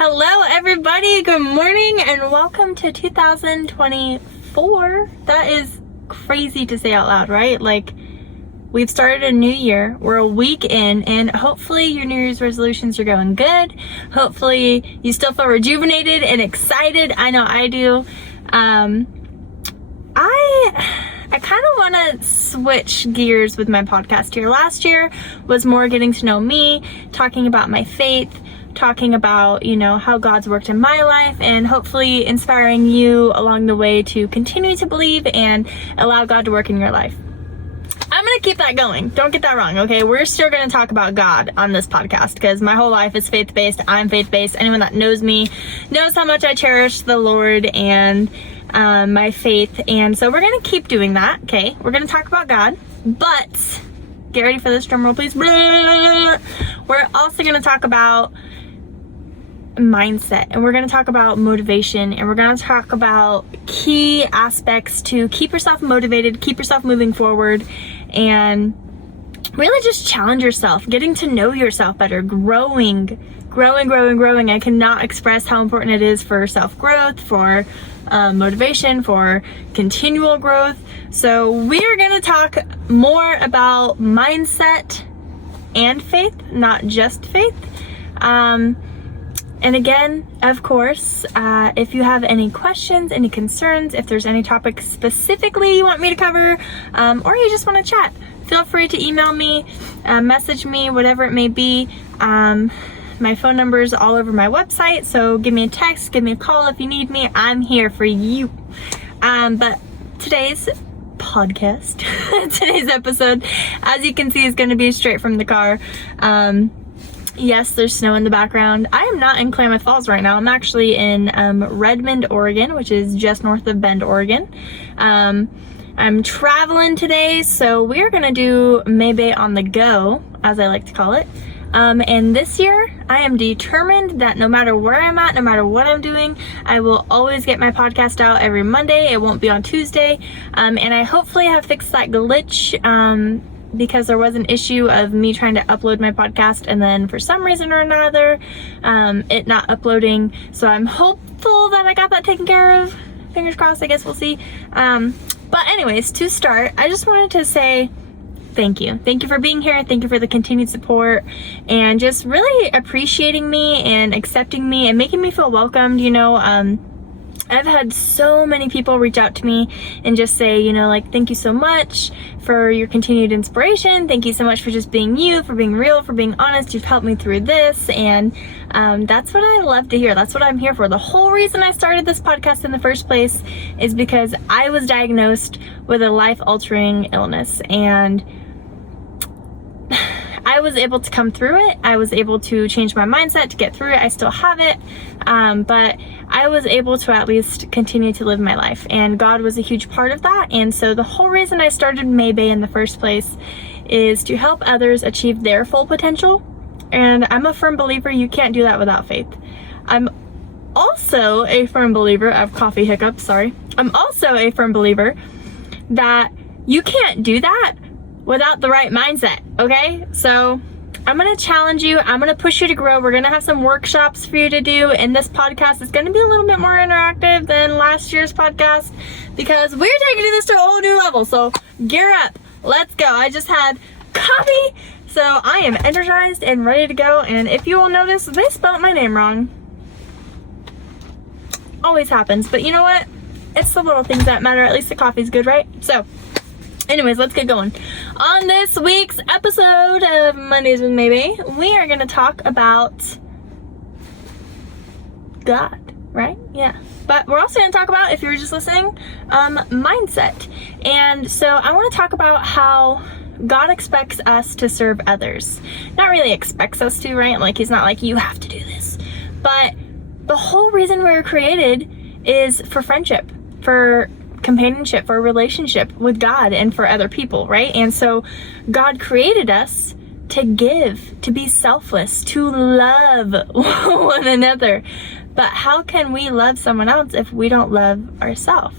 Hello everybody, good morning and welcome to 2024. That is crazy to say out loud, right? Like, we've started a new year, we're a week in, and hopefully your New Year's resolutions are going good. Hopefully you still feel rejuvenated and excited. I know I do. I kind of want to switch gears with my podcast here. Last year was more getting to know me, talking about my faith, talking about, how God's worked in my life, and hopefully inspiring you along the way to continue to believe and allow God to work in your life. I'm going to keep that going. Don't get that wrong, okay? We're still going to talk about God on this podcast because my whole life is faith-based. I'm faith-based. Anyone that knows me knows how much I cherish the Lord and my faith. And so we're going to keep doing that, okay? We're going to talk about God, but get ready for this drum roll, please. We're also going to talk about mindset, and we're going to talk about motivation, and we're going to talk about key aspects to keep yourself motivated, keep yourself moving forward, and really just challenge yourself, getting to know yourself better, growing. I cannot express how important it is for self-growth, for motivation, for continual growth. So we're going to talk more about mindset and faith, not just faith. And again, of course, if you have any questions, any concerns, if there's any topics specifically you want me to cover, or you just want to chat, feel free to email me, message me, whatever it may be. My phone number is all over my website, so give me a text, give me a call if you need me. I'm here for you. But today's podcast, today's episode, as you can see, is going to be straight from the car. Yes, there's snow in the background. I am not in Klamath Falls right now. I'm actually in Redmond, Oregon, which is just north of Bend, Oregon. I'm traveling today, so we're gonna do Maybay on the go, as I like to call it. And this year, I am determined that no matter where I'm at, no matter what I'm doing, I will always get my podcast out every Monday. It won't be on Tuesday. And I hopefully have fixed that glitch, because there was an issue of me trying to upload my podcast and then for some reason or another, it not uploading. So I'm hopeful that I got that taken care of. Fingers crossed, I guess we'll see. But anyways, to start, I just wanted to say thank you. Thank you for being here. Thank you for the continued support and just really appreciating me and accepting me and making me feel welcomed. I've had so many people reach out to me and just say, thank you so much for your continued inspiration. Thank you so much for just being you, for being real, for being honest. You've helped me through this. And that's what I love to hear. That's what I'm here for. The whole reason I started this podcast in the first place is because I was diagnosed with a life-altering illness. And I was able to come through it. I was able to change my mindset to get through it. I still have it, but I was able to at least continue to live my life, and God was a huge part of that. And so the whole reason I started Maybay in the first place is to help others achieve their full potential, and I'm a firm believer you can't do that without faith. I'm also a firm believer of coffee hiccups, sorry. I'm also a firm believer that you can't do that without the right mindset, okay? So I'm gonna challenge you. I'm gonna push you to grow. We're gonna have some workshops for you to do, and this podcast is gonna be a little bit more interactive than last year's podcast because we're taking this to a whole new level. So gear up, let's go. I just had coffee, so I am energized and ready to go. And if you will notice, they spelled my name wrong. Always happens, but you know what? It's the little things that matter. At least the coffee's good, right? So anyways, let's get going. On this week's episode of Mondays with Maybay, we are going to talk about God, right? Yeah. But we're also going to talk about, if you were just listening, mindset. And so I want to talk about how God expects us to serve others. Not really expects us to, right? Like, he's not like, you have to do this. But the whole reason we were created is for friendship, for companionship, for a relationship with God and for other people, right? And so God created us to give, to be selfless, to love one another. But how can we love someone else if we don't love ourselves?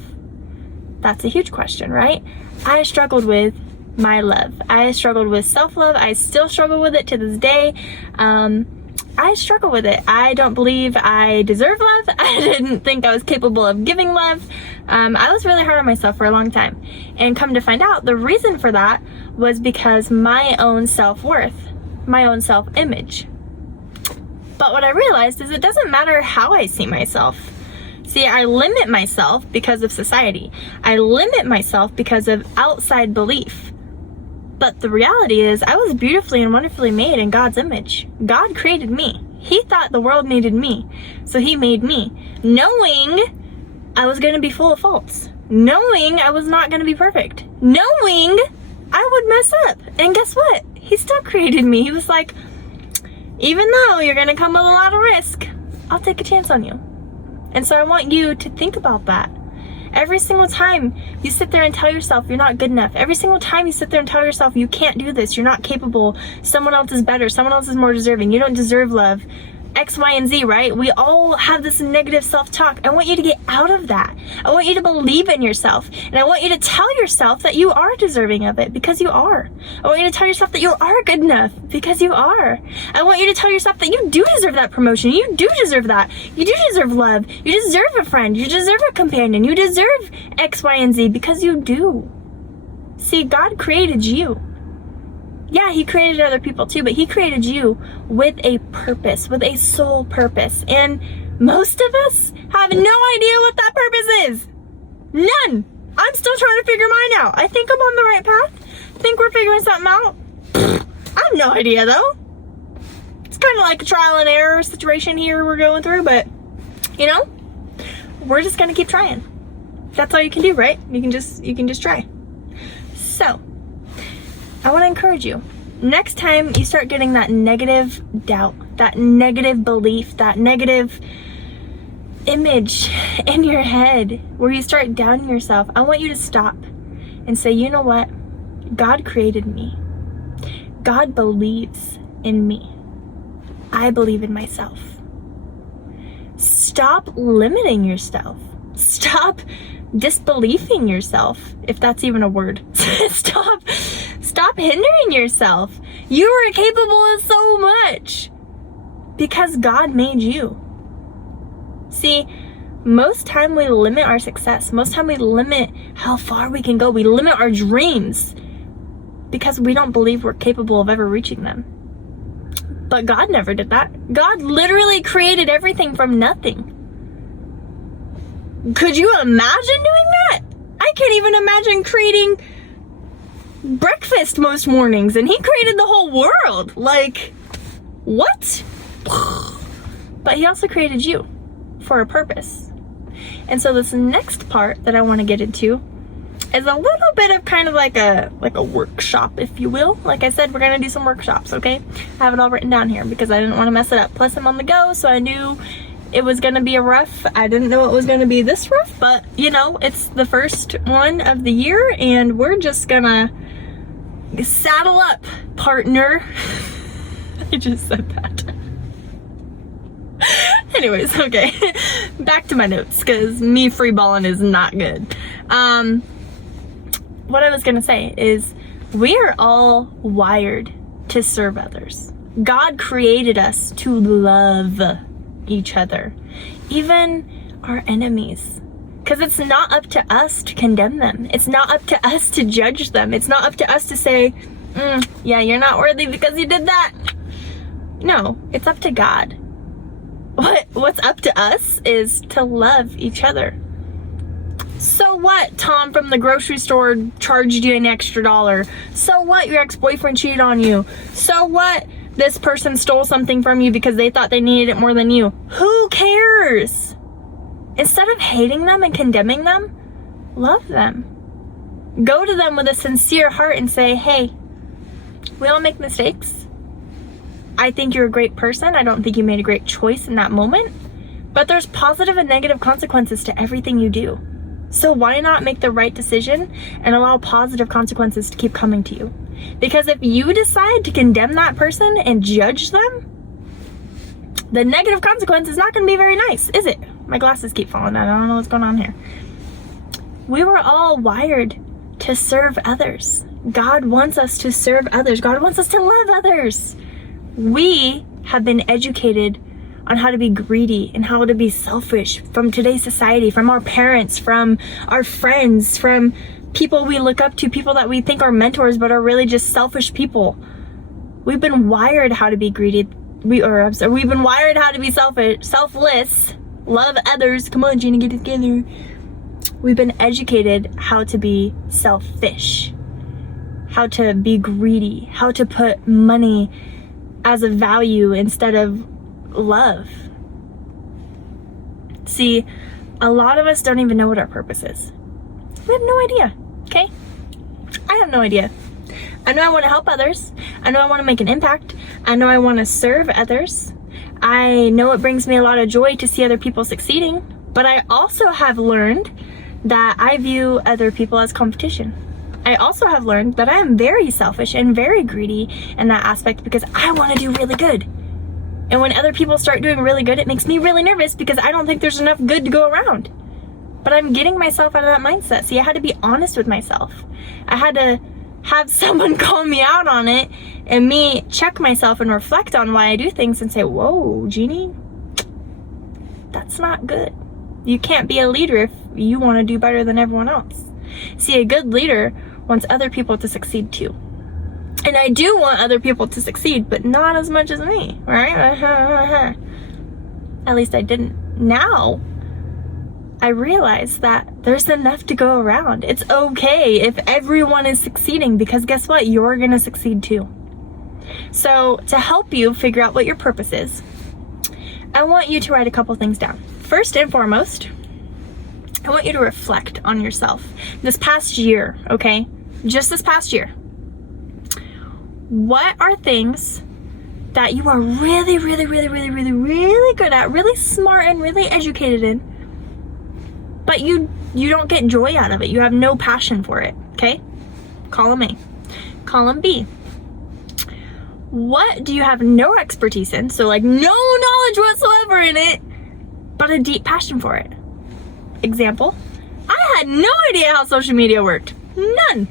That's a huge question, right? I struggled with my love. I struggled with self-love. I still struggle with it to this day. I struggle with it. I don't believe I deserve love. I didn't think I was capable of giving love. I was really hard on myself for a long time. And come to find out, the reason for that was because my own self-worth, my own self-image. But what I realized is it doesn't matter how I see myself. See, I limit myself because of society. I limit myself because of outside belief. But the reality is I was beautifully and wonderfully made in God's image. God created me. He thought the world needed me. So he made me, knowing I was going to be full of faults, knowing I was not going to be perfect, knowing I would mess up. And guess what? He still created me. He was like, even though you're going to come with a lot of risk, I'll take a chance on you. And so I want you to think about that. Every single time you sit there and tell yourself you're not good enough, every single time you sit there and tell yourself you can't do this, you're not capable, someone else is better, someone else is more deserving, you don't deserve love, X, Y, and Z, right? We all have this negative self-talk. I want you to get out of that. I want you to believe in yourself. And I want you to tell yourself that you are deserving of it, because you are. I want you to tell yourself that you are good enough, because you are. I want you to tell yourself that you do deserve that promotion. You do deserve that. You do deserve love. You deserve a friend. You deserve a companion. You deserve X, Y, and Z, because you do. See, God created you. Yeah, he created other people too, but he created you with a purpose, with a sole purpose. And most of us have no idea what that purpose is. None. I'm still trying to figure mine out. I think I'm on the right path. I think we're figuring something out. I have no idea though. It's kind of like a trial and error situation here we're going through, but you know, we're just gonna keep trying. That's all you can do, right? You can just try. So, I want to encourage you. Next time you start getting that negative doubt, that negative belief, that negative image in your head where you start doubting yourself, I want you to stop and say, you know what? God created me. God believes in me. I believe in myself. Stop limiting yourself. Stop disbelieving yourself, if that's even a word. Stop hindering yourself. You are capable of so much because God made you. See, most time we limit our success. Most time we limit how far we can go. We limit our dreams because we don't believe we're capable of ever reaching them. But God never did that. God literally created everything from nothing. Could you imagine doing that? I can't even imagine creating breakfast most mornings, and he created the whole world. Like, what? But he also created you for a purpose. And so this next part that I want to get into is a little bit of kind of like a workshop, if you will. Like I said, we're going to do some workshops, okay? I have it all written down here because I didn't want to mess it up. Plus, I'm on the go, so I knew it was going to be I didn't know it was going to be this rough, but you know, it's the first one of the year and we're just gonna saddle up, partner. I just said that. Anyways, okay, back to my notes because me freeballing is not good. What I was gonna say is we are all wired to serve others. God created us to love each other, even our enemies, because it's not up to us to condemn them. It's not up to us to judge them. It's not up to us to say, yeah, you're not worthy because you did that. No, it's up to God. What's up to us is to love each other. So what? Tom from the grocery store charged you an extra $1. So what? Your ex-boyfriend cheated on you. So what? This person stole something from you because they thought they needed it more than you. Who cares? Instead of hating them and condemning them, love them. Go to them with a sincere heart and say, hey, we all make mistakes. I think you're a great person. I don't think you made a great choice in that moment. But there's positive and negative consequences to everything you do. So why not make the right decision and allow positive consequences to keep coming to you? Because if you decide to condemn that person and judge them, the negative consequence is not going to be very nice, is it? My glasses keep falling out. I don't know what's going on here. We were all wired to serve others. God wants us to serve others. God wants us to love others. We have been educated on how to be greedy and how to be selfish from today's society, from our parents, from our friends, from people we look up to, people that we think are mentors but are really just selfish people. We've been wired how to be greedy. We've been wired how to be selfless, love others. Come on, Gina, get it together. We've been educated how to be selfish, how to be greedy, how to put money as a value instead of love. See, a lot of us don't even know what our purpose is. We have no idea, okay? I have no idea. I know I want to help others. I know I want to make an impact. I know I want to serve others. I know it brings me a lot of joy to see other people succeeding, but I also have learned that I view other people as competition. I also have learned that I am very selfish and very greedy in that aspect because I want to do really good. And when other people start doing really good, it makes me really nervous because I don't think there's enough good to go around. But I'm getting myself out of that mindset. See, I had to be honest with myself. I had to have someone call me out on it and me check myself and reflect on why I do things and say, whoa, Jeannie, that's not good. You can't be a leader if you want to do better than everyone else. See, a good leader wants other people to succeed too. And I do want other people to succeed, but not as much as me, right? At least I didn't. Now, I realize that there's enough to go around. It's okay if everyone is succeeding because guess what? You're going to succeed too. So to help you figure out what your purpose is, I want you to write a couple things down. First and foremost, I want you to reflect on yourself this past year, okay? Just this past year. What are things that you are really good at, really smart and really educated in, but you don't get joy out of it? You have no passion for it, okay? Column A. Column B. What do you have no expertise in? So like no knowledge whatsoever in it, but a deep passion for it. Example, I had no idea how social media worked. None.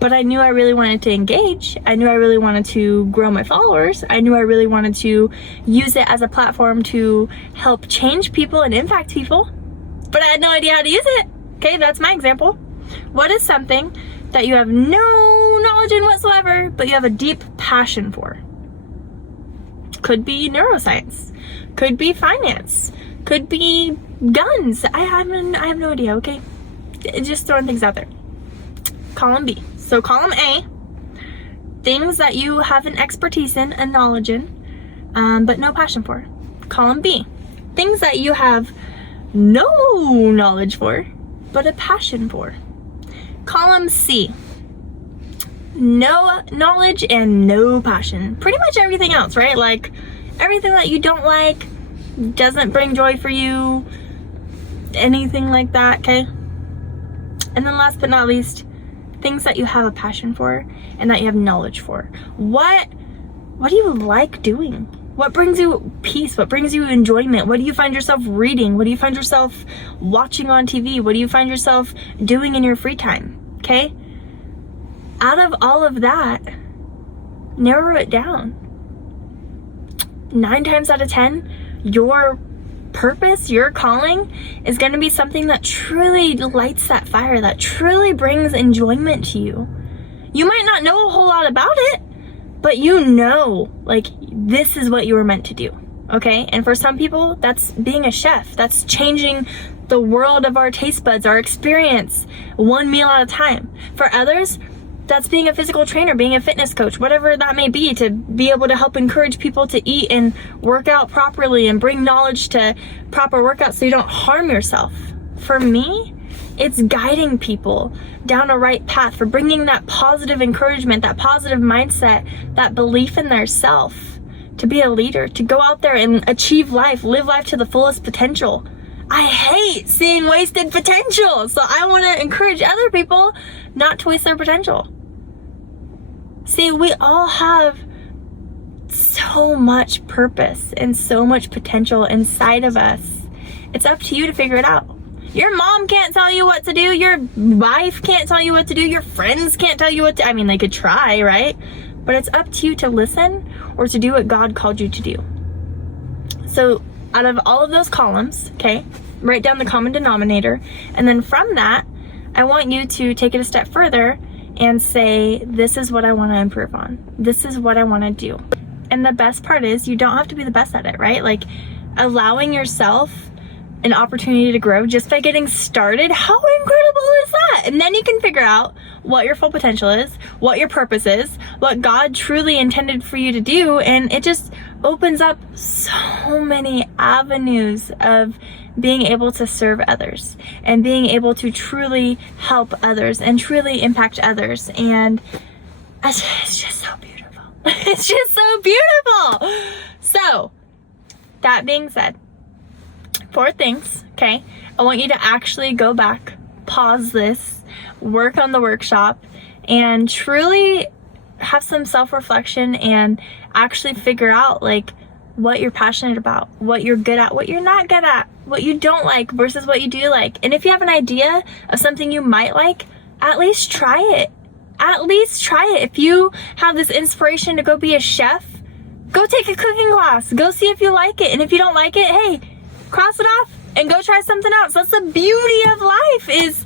But I knew I really wanted to engage. I knew I really wanted to grow my followers. I knew I really wanted to use it as a platform to help change people and impact people. But I had no idea how to use it. Okay, that's my example. What is something that you have no knowledge in whatsoever, but you have a deep passion for? Could be neuroscience. Could be finance. Could be guns. I have no idea, okay? Just throwing things out there. Column B. So column A, things that you have an expertise in and knowledge in, but no passion for. Column B, things that you have no knowledge for, but a passion for. Column C, no knowledge and no passion. Pretty much everything else, right? Like everything that you don't like, doesn't bring joy for you, anything like that, okay? And then last but not least, things that you have a passion for and that you have knowledge for. What do you like doing? What brings you peace? What brings you enjoyment? What do you find yourself reading? What do you find yourself watching on TV? What do you find yourself doing in your free time? Okay? Out of all of that, narrow it down. 9 times out of 10, your purpose, your calling is going to be something that truly lights that fire, that truly brings enjoyment to you. You might not know a whole lot about it, but you know, like, this is what you were meant to do, okay? And for some people, that's being a chef. That's changing the world of our taste buds, our experience, one meal at a time. For others, that's being a physical trainer, being a fitness coach, whatever that may be, to be able to help encourage people to eat and work out properly and bring knowledge to proper workouts so you don't harm yourself. For me, it's guiding people down a right path, for bringing that positive encouragement, that positive mindset, that belief in their self, to be a leader, to go out there and achieve life, live life to the fullest potential. I hate seeing wasted potential, so I want to encourage other people not to waste their potential. See, we all have so much purpose and so much potential inside of us. It's up to you to figure it out. Your mom can't tell you what to do. Your wife can't tell you what to do. Your friends can't tell you what to, I mean, they could try, right? but it's up to you to listen or to do what God called you to do. So out of all of those columns, okay, write down the common denominator, and then from that, I want you to take it a step further and say, this is what I want to improve on. This is what I want to do. And the best part is you don't have to be the best at it, right? Like allowing yourself an opportunity to grow just by getting started. How incredible is that? And then you can figure out what your full potential is, what your purpose is, what God truly intended for you to do. And it just opens up so many avenues of being able to serve others and being able to truly help others and truly impact others. And it's just so beautiful. It's just so beautiful. So that being said, 4 things, okay? I want you to actually go back, pause this, work on the workshop, and truly have some self-reflection and actually figure out like what you're passionate about, what you're good at, what you're not good at, what you don't like versus what you do like. And if you have an idea of something you might like, at least try it. At least try it. If you have this inspiration to go be a chef, go take a cooking class. Go see if you like it. And if you don't like it, hey, cross it off and go try something else. That's the beauty of life, is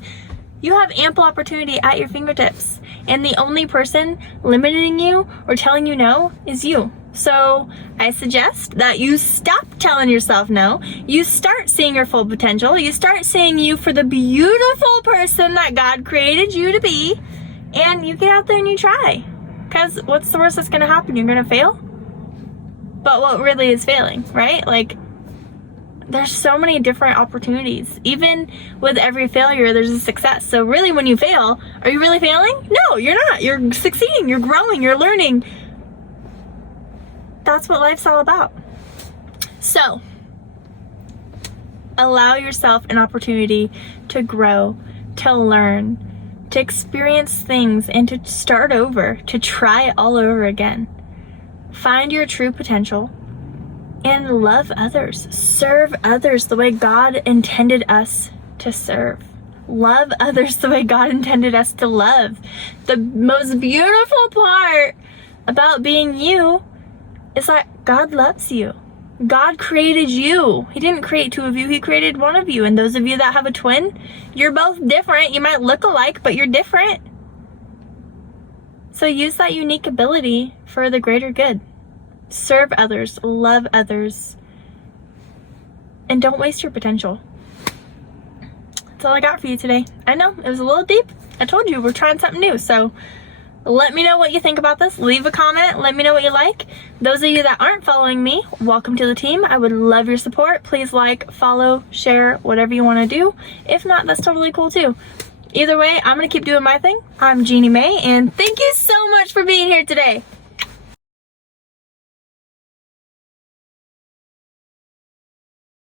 you have ample opportunity at your fingertips. And the only person limiting you or telling you no is you. So I suggest that you stop telling yourself no. You start seeing your full potential. You start seeing you for the beautiful person that God created you to be. And you get out there and you try. Because what's the worst that's going to happen? You're going to fail? But what really is failing, right? Like, there's so many different opportunities. Even with every failure, there's a success. So really, when you fail, are you really failing? No, you're not. You're succeeding. You're growing. You're learning. That's what life's all about. So allow yourself an opportunity to grow, to learn, to experience things, and to start over, to try it all over again. Find your true potential and love others. Serve others the way God intended us to serve. Love others the way God intended us to love. The most beautiful part about being you is that God loves you. God created you. He didn't create 2 of you. He created 1 of you. And those of you that have a twin, you're both different. You might look alike, but you're different. So use that unique ability for the greater good. Serve others, love others, and don't waste your potential. That's all I got for you today. I know, it was a little deep. I told you, we're trying something new. So let me know what you think about this. Leave a comment. Let me know what you like. Those of you that aren't following me, welcome to the team. I would love your support. Please like, follow, share, whatever you want to do. If not, that's totally cool too. Either way, I'm going to keep doing my thing. I'm Jeannie Mae, and thank you so much for being here today.